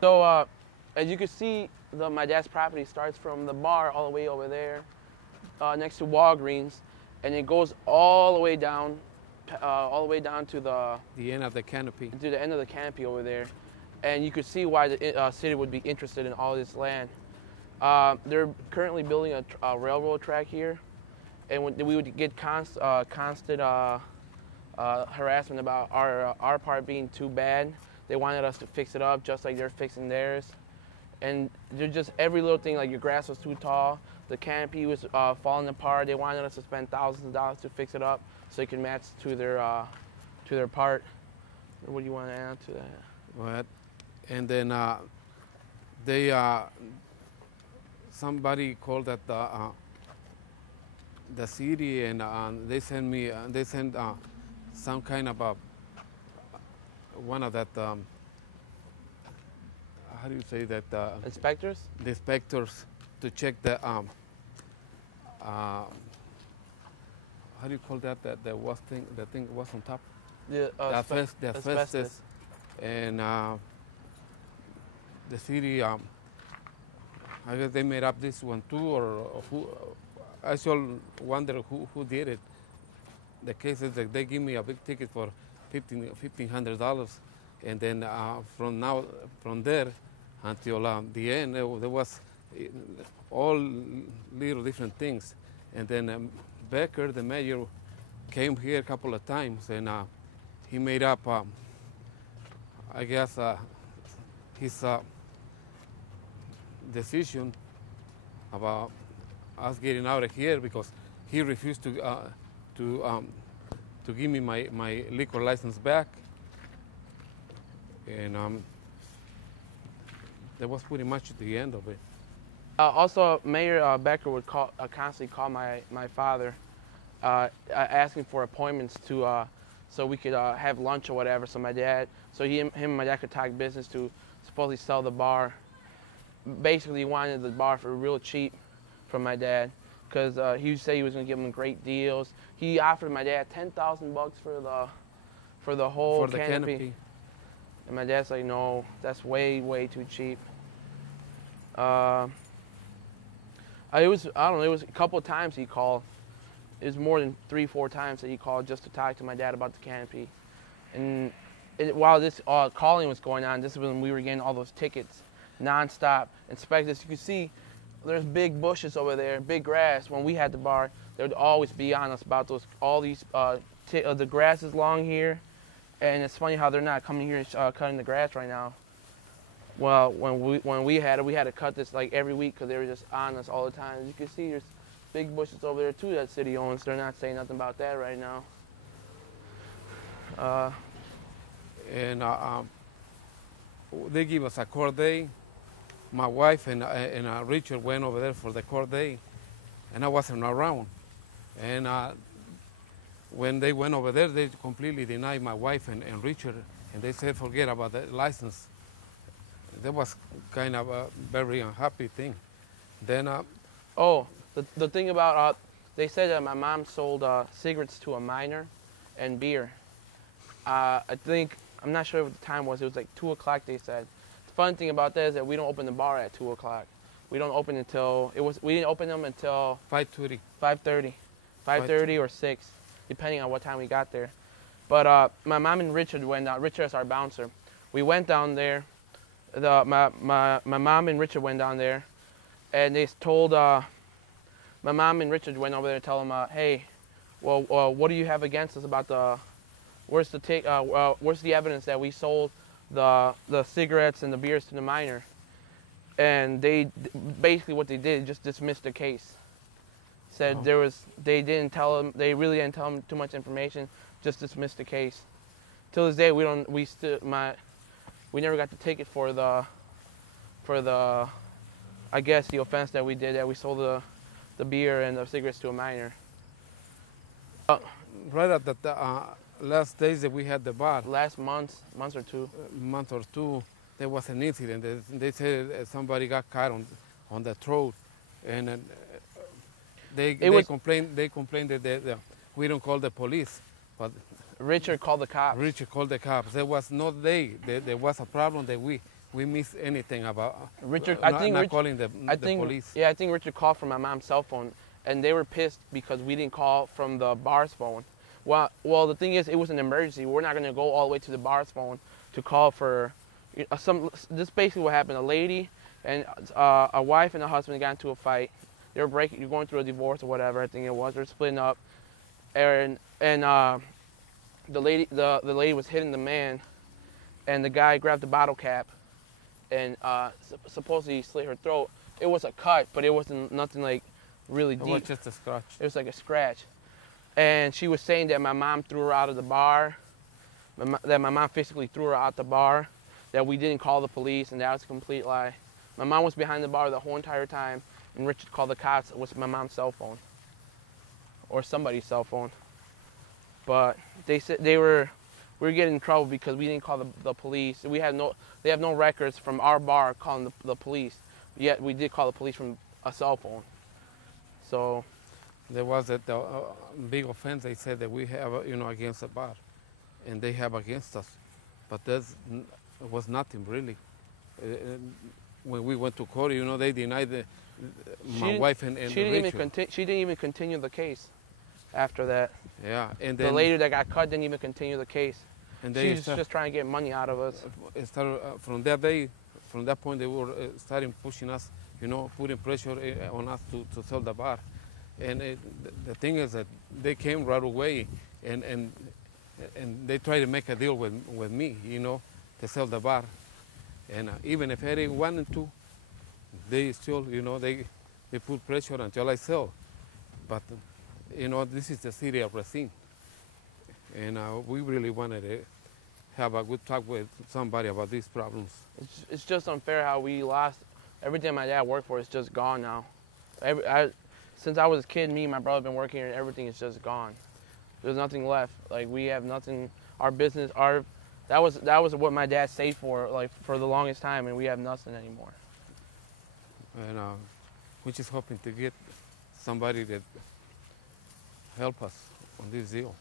So as you can see, my dad's property starts from the bar all the way over there, next to Walgreens, and it goes all the way down to The end of the canopy. the end of the canopy over there, and you could see why the city would be interested in all this land. They're currently building a railroad track here, and we would get constant harassment about our part being too bad. They wanted us to fix it up just like they're fixing theirs. And they're just every little thing, like your grass was too tall, the canopy was falling apart. They wanted us to spend thousands of dollars to fix it up so it can match to their part. What do you want to add to that? What? And then somebody called that the city, and they sent some kind of one of that. How do you say that? Inspectors? The inspectors to check the how do you call that? The thing was on top. The Asbestos. And the city, I guess they made up this one too, or who? I still wonder who did it. The case is that they give me a big ticket for $1,500, and then from there until the end, there was all little different things. And then Becker, the mayor, came here a couple of times, and he made up, I guess, his decision about us getting out of here, because he refused to give me my liquor license back. And that was pretty much the end of it. Also, Mayor Becker would constantly call my father, asking for appointments to so we could have lunch or whatever. So him and my dad could talk business to supposedly sell the bar. Basically, he wanted the bar for real cheap from my dad, because he said he was going to give him great deals. He offered my dad $10,000 for the whole canopy. And my dad's like, no, that's way too cheap. It was a couple of times he called. It was more than 3-4 times that he called just to talk to my dad about the canopy. And while this calling was going on, this is when we were getting all those tickets, nonstop inspectors. You can see there's big bushes over there, big grass. When we had the bar, they would always be on us about the grass is long here. And it's funny how they're not coming here and cutting the grass right now. Well, when we had it, we had to cut this like every week because they were just on us all the time. As you can see, there's big bushes over there too that city owns. They're not saying nothing about that right now. They give us a court day. My wife and Richard went over there for the court day, and I wasn't around. And when they went over there, they completely denied my wife and Richard, and they said forget about the license. That was kind of a very unhappy thing. Then, the thing about they said that my mom sold cigarettes to a minor and beer. I'm not sure what the time was. It was like 2 o'clock. They said. The fun thing about that is that we don't open the bar at 2 o'clock. We don't open until we didn't open them until 5:30. 5:30 or 6, depending on what time we got there. But my mom and Richard went down. Richard is our bouncer. We went down there. My mom and Richard went down there, and they told my mom and Richard went over there to tell them, hey, well, what do you have against us about where's the evidence that we sold the cigarettes and the beers to the minor? And they basically what they did just dismissed the case. Said they really didn't tell them too much information, just dismissed the case. Till this day, we never got the ticket for the I guess the offense that we did, that we sold the beer and the cigarettes to a minor. Right at the last days that we had the bar. Last month or two. There was an incident. They said somebody got caught on the throat, and they complained that we don't call the police, but Richard called the cops. Richard called the cops. There was no there was a problem that we miss anything about Richard, not calling the police. Yeah, I think Richard called from my mom's cell phone, and they were pissed because we didn't call from the bar's phone. Well, the thing is, it was an emergency. We're not gonna go all the way to the bar's phone to call for This basically what happened. A lady and a wife and a husband got into a fight. They were going through a divorce or whatever. I think it was. They're splitting up, and the lady was hitting the man, and the guy grabbed the bottle cap, and supposedly slit her throat. It was a cut, but it wasn't nothing like really deep. It was just a scratch. It was like a scratch. And she was saying that my mom threw her out of the bar, that my mom physically threw her out the bar, that we didn't call the police, and that was a complete lie. My mom was behind the bar the whole entire time, and Richard called the cops with my mom's cell phone, or somebody's cell phone. But they said we were getting in trouble because we didn't call the police. They have no records from our bar calling the police. Yet we did call the police from a cell phone. So there was a big offense. They said that we have, against the bar, and they have against us. But there was nothing really. When we went to court, they denied my wife and she didn't even continue the case after that. Yeah, and the then lady that got cut didn't even continue the case. And she was just trying to get money out of us. From that day, from that point, they were starting pushing us, putting pressure on us to sell the bar. And the thing is that they came right away, and they tried to make a deal with me, to sell the bar. And even if I didn't want to, they still, they put pressure until I sell. But, this is the city of Racine. And we really wanted to have a good talk with somebody about these problems. It's just unfair how we lost everything my dad worked for. Is just gone now. Since I was a kid, me and my brother have been working here, and everything is just gone. There's nothing left. Like, we have nothing. Our business, that was what my dad saved for, like, for the longest time, and we have nothing anymore. And we're just hoping to get somebody that help us on this deal.